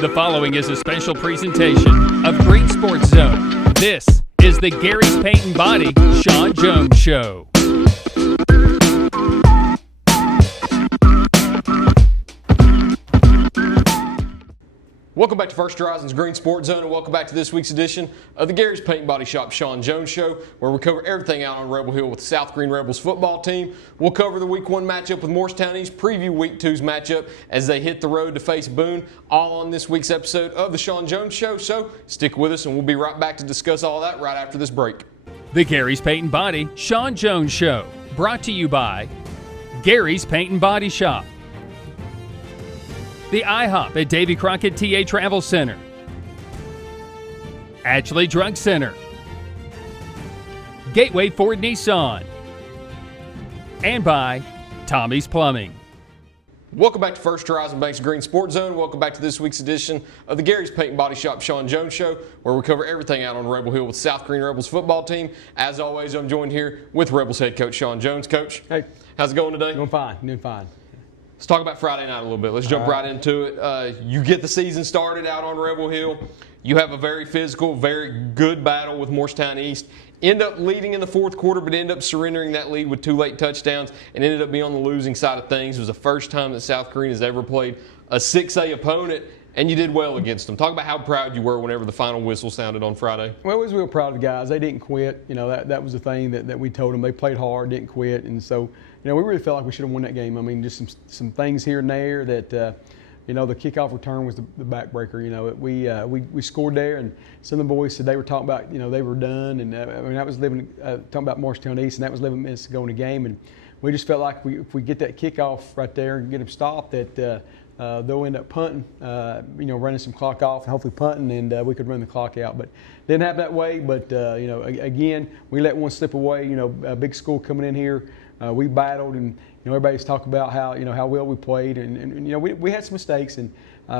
The following is a special presentation of Greene Sports Zone. This is the Gary's Paint and Body Shawn Jones Show. Welcome back to First Horizon's Greene Sports Zone, and welcome back to this week's edition of the Gary's Paint and Body Shop Shawn Jones Show, where we cover everything out on Rebel Hill with the South Greene Rebels football team. We'll cover the Week 1 matchup with Morristown East, preview Week 2's matchup as they hit the road to face Boone, all on this week's episode of the Shawn Jones Show. So stick with us, and we'll be right back to discuss all that right after this break. The Gary's Paint and Body Shawn Jones Show, brought to you by Gary's Paint and Body Shop, the IHOP at Davy Crockett TA Travel Center, Ashley Drug Center, Gateway Ford Nissan, and by Tommy's Plumbing. Welcome back to First Horizon Bank's Greene Sports Zone. Welcome back to this week's edition of the Gary's Paint and Body Shop Shawn Jones Show, where we cover everything out on Rebel Hill with the South Greene Rebels football team. As always, I'm joined here with Rebels head coach Shawn Jones. Coach, hey, how's it going today? Doing fine. Let's talk about Friday night a little bit. Let's jump right into it. You get the season started out on Rebel Hill. You have a very physical, very good battle with Morristown East. End up leading in the fourth quarter, but end up surrendering that lead with 2 late touchdowns and ended up being on the losing side of things. It was the first time that South Greene has ever played a 6A opponent, and you did well against them. Talk about how proud you were whenever the final whistle sounded on Friday. Well, I was real proud of the guys. They didn't quit. You know, that was the thing that we told them. They played hard, didn't quit, and so, you know, we really felt like we should have won that game. I mean, just some things here and there that, you know, the kickoff return was the backbreaker. You know, we scored there, and some of the boys said they were talking about, you know, they were done, and I mean, I was talking about Morristown East, and that was 11 minutes to go in the game, and we just felt like if we get that kickoff right there and get them stopped, that they'll end up punting, you know, running some clock off, and hopefully punting, and we could run the clock out. But didn't happen that way. But you know, again, we let one slip away. You know, a big school coming in here. We battled, and you know, everybody's talking about how well we played, and you know, we had some mistakes, and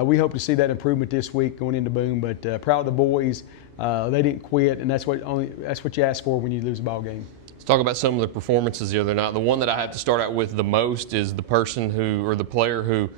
we hope to see that improvement this week going into Boone. But proud of the boys. They didn't quit, and that's what you ask for when you lose a ball game. Let's talk about some of the performances the other night. The one that I have to start out with the most is the player who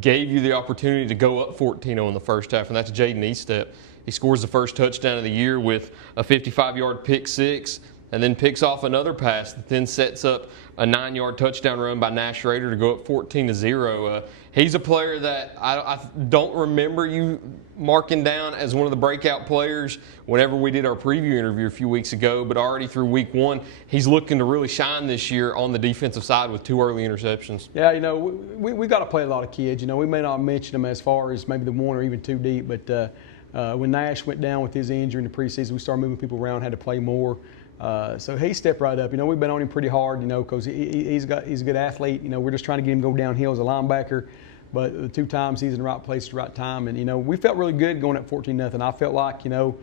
gave you the opportunity to go up 14-0 in the first half, and that's Jaden Eastep. He scores the first touchdown of the year with a 55-yard pick six, and then picks off another pass that then sets up a 9-yard touchdown run by Nash Rader to go up 14-0. He's a player that I don't remember you marking down as one of the breakout players whenever we did our preview interview a few weeks ago, but already through week 1, he's looking to really shine this year on the defensive side with 2 early interceptions. Yeah, you know, we got to play a lot of kids. You know, we may not mention them as far as maybe the 1 or even 2 deep, but when Nash went down with his injury in the preseason, we started moving people around, had to play more. So he stepped right up. You know, we've been on him pretty hard, you know, because he's a good athlete. You know, we're just trying to get him to go downhill as a linebacker. But the 2 times he's in the right place at the right time. And, you know, we felt really good going up 14-0. I felt like, you know,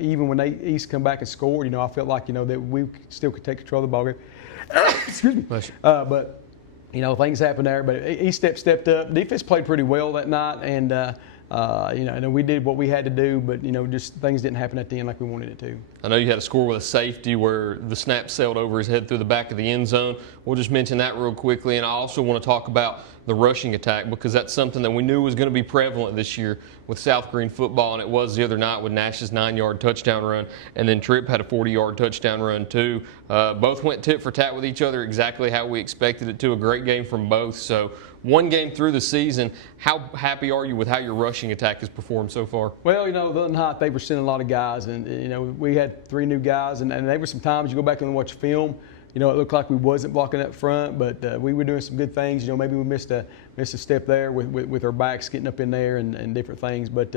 even when East come back and scored, you know, I felt like, you know, that we still could take control of the ball game. Excuse me. But, you know, things happened there. But East stepped up. Defense played pretty well that night. And, you know, and we did what we had to do, but, you know, just things didn't happen at the end like we wanted it to. I know you had a score with a safety where the snap sailed over his head through the back of the end zone. We'll just mention that real quickly. And I also want to talk about the rushing attack, because that's something that we knew was going to be prevalent this year with South Greene football, and it was the other night with Nash's 9-yard touchdown run, and then Tripp had a 40-yard touchdown run too. Both went tit for tat with each other, exactly how we expected it to. A great game from both. So 1 game through the season, how happy are you with how your rushing attack has performed so far? Well, you know, the other night they were sending a lot of guys, and you know, we had 3 new guys, and there were some times you go back and watch film. You know, it looked like we wasn't blocking up front, but we were doing some good things. You know, maybe we missed a step there with our backs getting up in there and different things. But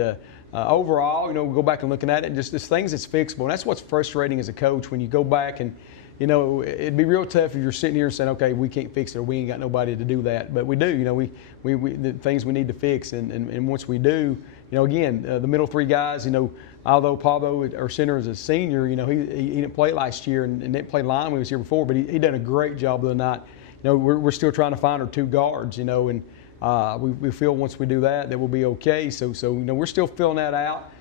overall, you know, we go back and looking at it, just things that's fixable. And that's what's frustrating as a coach when you go back and, you know, it'd be real tough if you're sitting here and saying, okay, we can't fix it, or we ain't got nobody to do that. But we do. You know, we the things we need to fix, and once we do, you know, again, the middle 3 guys, you know, although Pablo, our center, is a senior, you know, he didn't play last year and didn't play line when he was here before, but he done a great job the other night. You know, we're still trying to find our 2 guards, you know, and we feel once we do that we'll be okay. So you know, we're still filling that out.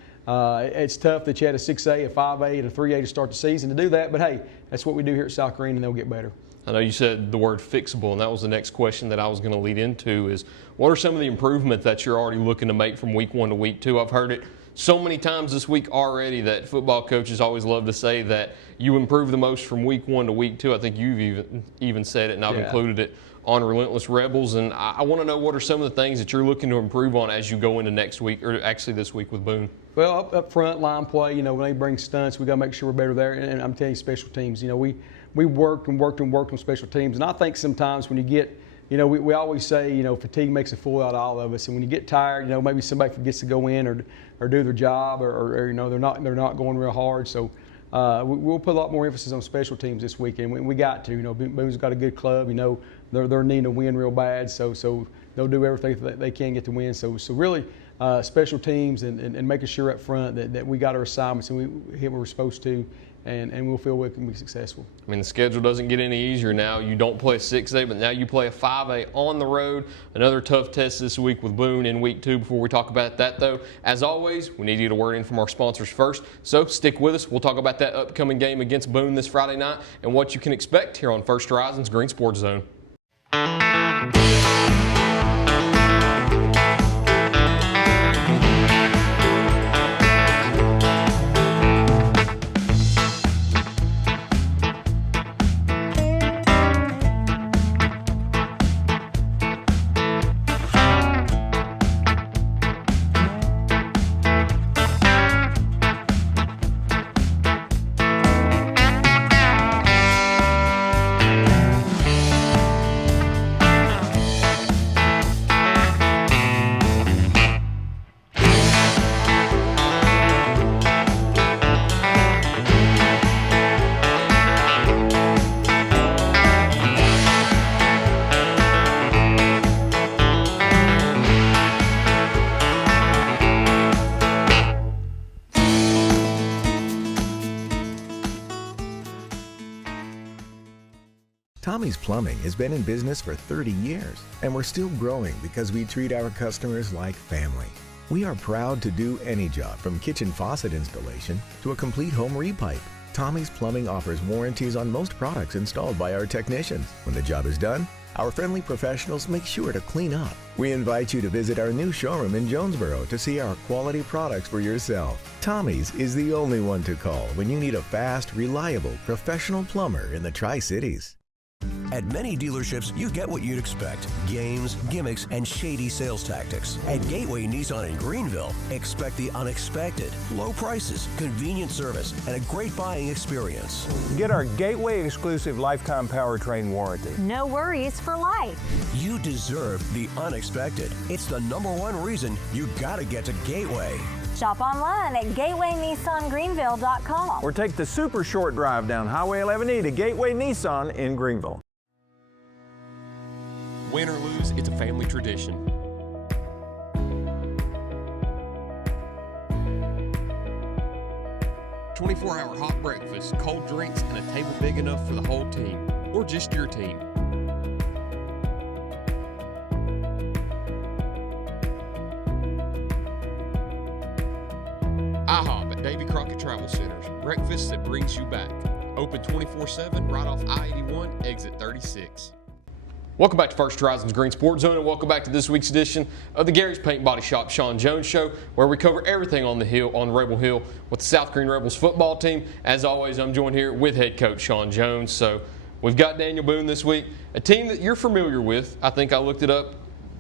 It's tough that you had a 6A, a 5A, and a 3A to start the season to do that, but hey, that's what we do here at South Greene, and they'll get better. I know you said the word fixable, and that was the next question that I was going to lead into is what are some of the improvements that you're already looking to make from week 1 to week 2? I've heard it so many times this week already that football coaches always love to say that you improve the most from week 1 to week 2. I think you've even said it, and I've included it on Relentless Rebels. And I want to know what are some of the things that you're looking to improve on as you go into next week, or actually this week with Boone? Well, up front, line play, when they bring stunts, we got to make sure we're better there. And I'm telling you, special teams, we worked on special teams. And I think sometimes when you get, we always say, fatigue makes a fool out of all of us. And when you get tired, maybe somebody forgets to go in or do their job, or they're not going real hard. So we'll put a lot more emphasis on special teams this weekend. We got to. Boone's got a good club. They're needing to win real bad. So they'll do everything that they can get to win. So really, special teams and making sure up front that we got our assignments and we hit what we're supposed to, and we'll feel we can be successful. I mean, the schedule doesn't get any easier now. You don't play a 6A, but now you play a 5A on the road. Another tough test this week with Boone in week 2. Before we talk about that, though, as always, we need to get a word in from our sponsors first. So stick with us. We'll talk about that upcoming game against Boone this Friday night and what you can expect here on First Horizon's Green Sports Zone. Tommy's Plumbing has been in business for 30 years, and we're still growing because we treat our customers like family. We are proud to do any job from kitchen faucet installation to a complete home repipe. Tommy's Plumbing offers warranties on most products installed by our technicians. When the job is done, our friendly professionals make sure to clean up. We invite you to visit our new showroom in Jonesboro to see our quality products for yourself. Tommy's is the only one to call when you need a fast, reliable, professional plumber in the Tri-Cities. At many dealerships, you get what you'd expect. Games, gimmicks, and shady sales tactics. At Gateway Nissan in Greenville, expect the unexpected. Low prices, convenient service, and a great buying experience. Get our Gateway exclusive lifetime powertrain warranty. No worries for life. You deserve the unexpected. It's the #1 reason you gotta get to Gateway. Shop online at GatewayNissanGreenville.com. Or take the super short drive down Highway 11E to Gateway Nissan in Greenville. Win or lose, it's a family tradition. "24-hour hot breakfast, cold drinks, and a table big enough for the whole team, or just your team." IHOP at Davy Crockett Travel Centers. Breakfast that brings you back. Open 24/7 right off I-81, exit 36. Welcome back to First Horizon's Green Sports Zone, and welcome back to this week's edition of the Gary's Paint Body Shop Shawn Jones Show, where we cover everything on the hill, on Rebel Hill, with the South Greene Rebels football team. As always, I'm joined here with head coach Shawn Jones. So we've got Daniel Boone this week, a team that you're familiar with. I think I looked it up.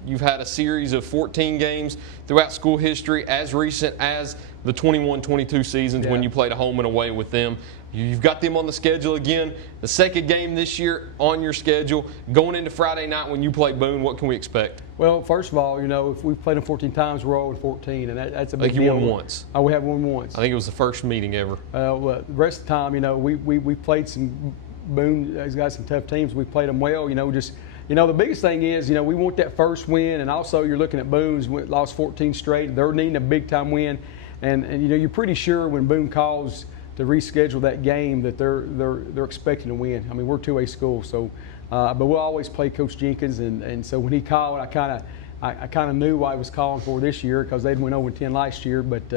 You've had a series of 14 games throughout school history, as recent as the 21-22 seasons when you played a home and away with them. You've got them on the schedule again. The second game this year on your schedule. Going into Friday night when you play Boone, what can we expect? Well, first of all, if we've played them 14 times, we're 0-14, and that's a big deal. I think you won once. Oh, we have won once. I think it was the first meeting ever. Well, the rest of the time, we played some Boone. He's got some tough teams. We played them well. The biggest thing is, we want that first win, and also you're looking at Boone's lost 14 straight. They're needing a big-time win, and you're pretty sure when Boone calls to reschedule that game that they're expecting to win. I mean, we're 2A school, so but we'll always play Coach Jenkins, and so when he called, I kind I kind of knew what I was calling for this year because they'd went 0-10 last year. But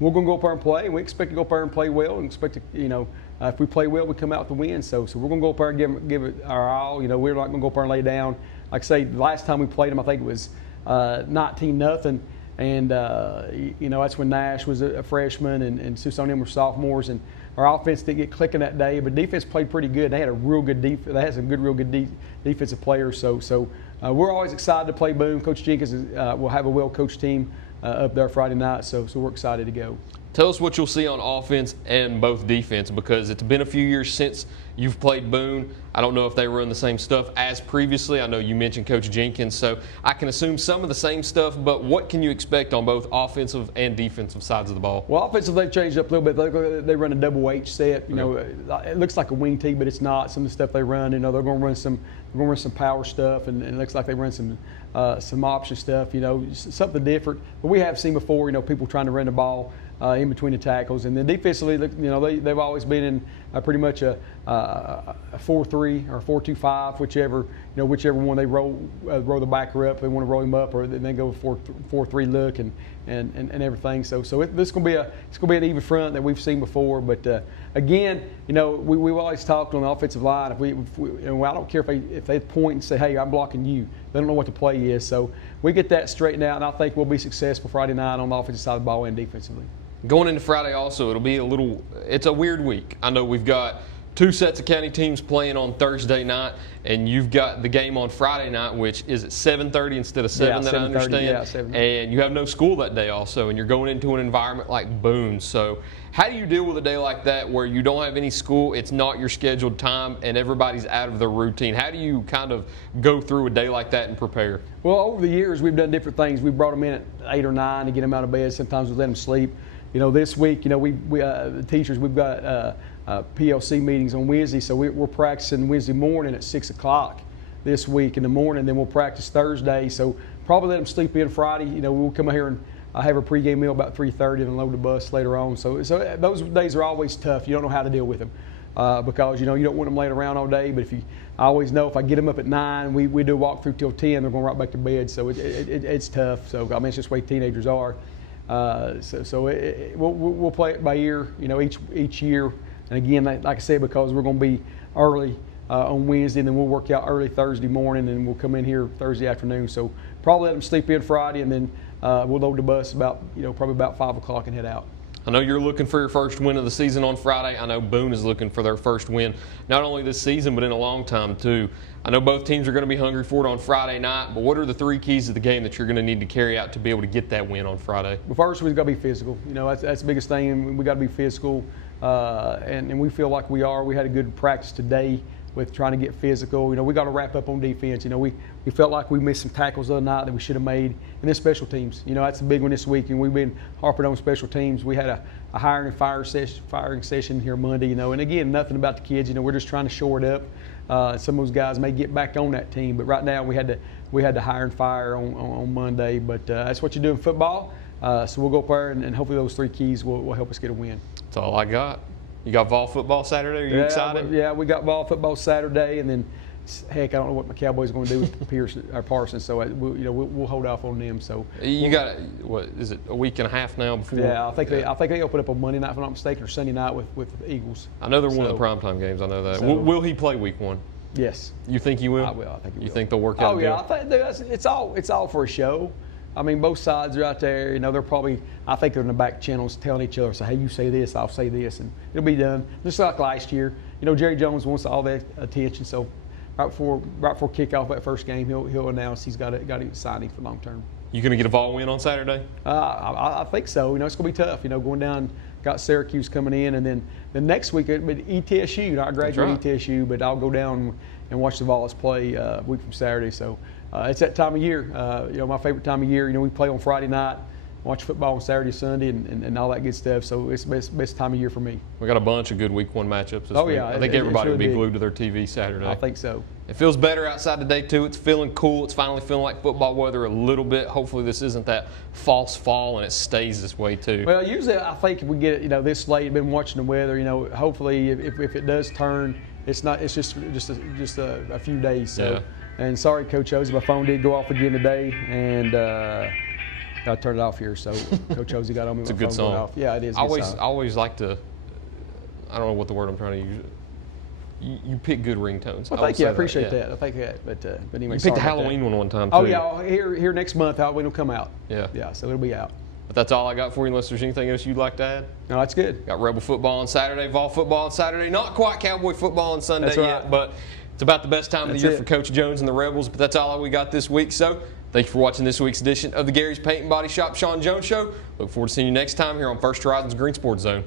we're going to go up there and play, and we expect to go up there and play well, and expect to, if we play well, we come out with the win. So we're going to go up there and give it our all. We're not going to go up there and lay down. Like I say, the last time we played them, I think it was 19-0. And, that's when Nash was a freshman and Susan and them were sophomores. And our offense didn't get clicking that day, but defense played pretty good. They had a real good defense. They had some real good defensive players. So we're always excited to play Boone. Coach Jenkins will have a well-coached team up there Friday night, so we're excited to go. Tell us what you'll see on offense and both defense, because it's been a few years since you've played Boone. I don't know if they run the same stuff as previously. I know you mentioned Coach Jenkins, so I can assume some of the same stuff, but what can you expect on both offensive and defensive sides of the ball? Well, offensive, they've changed up a little bit. They run a double H set. It looks like a wing tee, but it's not. Some of the stuff they run, they're going to run some power stuff, and it looks like they run some option stuff, something different. But we have seen before, people trying to run the ball in between the tackles. And then defensively, they've always been in pretty much a 4-3 or 4-2-5, whichever one they roll the backer up. They want to roll him up, or then go 4-3 look and everything. So this is going to be an even front that we've seen before. But again, we've always talked on the offensive line. If I don't care if they point and say, "Hey, I'm blocking you," they don't know what the play is. So we get that straightened out, and I think we'll be successful Friday night on the offensive side of the ball and defensively. Going into Friday also, it's a weird week. I know we've got two sets of county teams playing on Thursday night, and you've got the game on Friday night, which is at 7:30 instead of 7, that I understand. Yeah, 7. And you have no school that day also, and you're going into an environment like Boone. So how do you deal with a day like that where you don't have any school, it's not your scheduled time, and everybody's out of their routine? How do you kind of go through a day like that and prepare? Well, over the years, we've done different things. We brought them in at 8 or 9 to get them out of bed. Sometimes we let them sleep. This week, the teachers, we've got PLC meetings on Wednesday, so we're practicing Wednesday morning at 6 o'clock this week in the morning. Then we'll practice Thursday, so probably let them sleep in Friday. We'll come out here and have a pregame meal about 3:30 and load the bus later on. So those days are always tough. You don't know how to deal with them because you don't want them laying around all day. But I always know if I get them up at 9, we do a walk through till 10, they're going right back to bed. So it's tough. So it's just the way teenagers are. We'll play it by ear, each year. And again, like I said, because we're going to be early on Wednesday, and then we'll work out early Thursday morning, and we'll come in here Thursday afternoon. So probably let them sleep in Friday, and then we'll load the bus probably about 5 o'clock and head out. I know you're looking for your first win of the season on Friday. I know Boone is looking for their first win, not only this season, but in a long time too. I know both teams are going to be hungry for it on Friday night, but what are the 3 keys to the game that you're going to need to carry out to be able to get that win on Friday? Well, first, we've got to be physical. That's the biggest thing. We've got to be physical, and we feel like we are. We had a good practice today with trying to get physical. We got to wrap up on defense. We felt like we missed some tackles the other night that we should have made. And then special teams. That's a big one this week, and we've been harping on special teams. We had a hiring and firing session here Monday, and again, nothing about the kids. We're just trying to shore it up. Some of those guys may get back on that team, but right now we had to hire and fire on Monday. But that's what you do in football. So we'll go up there, and hopefully those 3 keys will help us get a win. That's all I got. You got Vol football Saturday? Are you excited? Yeah, we got Vol football Saturday, and then heck, I don't know what my Cowboys are going to do with Parsons. So we'll hold off on them. So you got what is it, a week and a half now before? Yeah, I think they open up on Monday night, if I'm not mistaken, or Sunday night with the Eagles. I know they're one of the primetime games. I know that. So, will he play week 1? Yes. You think he will? I will. I think he will. You think they'll work out? Oh yeah, I think it's all for a show. Both sides are out there. They're probably, I think they're in the back channels telling each other, so hey, you say this, I'll say this, and it'll be done. Just like last year. Jerry Jones wants all that attention, so right before kickoff that first game, he'll announce he's got to sign him for long term. You going to get a Vol win on Saturday? I think so. It's going to be tough. Going down, got Syracuse coming in, and then the next week it'll be ETSU. I graduate ETSU, but I'll go down and watch the Vols play a week from Saturday. So it's that time of year. My favorite time of year. We play on Friday night, watch football on Saturday, Sunday, and all that good stuff. So it's the best time of year for me. We got a bunch of good week 1 matchups this week. Yeah, I think everybody will be really glued to their TV Saturday. I think so. It feels better outside today too. It's feeling cool. It's finally feeling like football weather a little bit. Hopefully this isn't that false fall and it stays this way too. Well, usually I think if we get it, this late, been watching the weather. Hopefully if it does turn, it's not. It's just a few days. So And sorry, Coach Hosey, my phone did go off again today, and I turned it off here. So Coach Hosey got on me. It's a good song. Off. Yeah, it is. I always like to. I don't know what the word I'm trying to use. You pick good ringtones. Well, thank you. I appreciate that. I think that. But anyway, you picked the Halloween one time too. Oh yeah, here next month Halloween will come out. Yeah. Yeah, so it'll be out. But that's all I got for you. Unless there's anything else you'd like to add. No, that's good. Got Rebel football on Saturday, Vol football on Saturday. Not quite Cowboy football on Sunday That's right. yet, but it's about the best time of the year for Coach Jones and the Rebels. But that's all we got this week. So thank you for watching this week's edition of the Gary's Paint and Body Shop Shawn Jones Show. Look forward to seeing you next time here on First Horizons Green Sports Zone.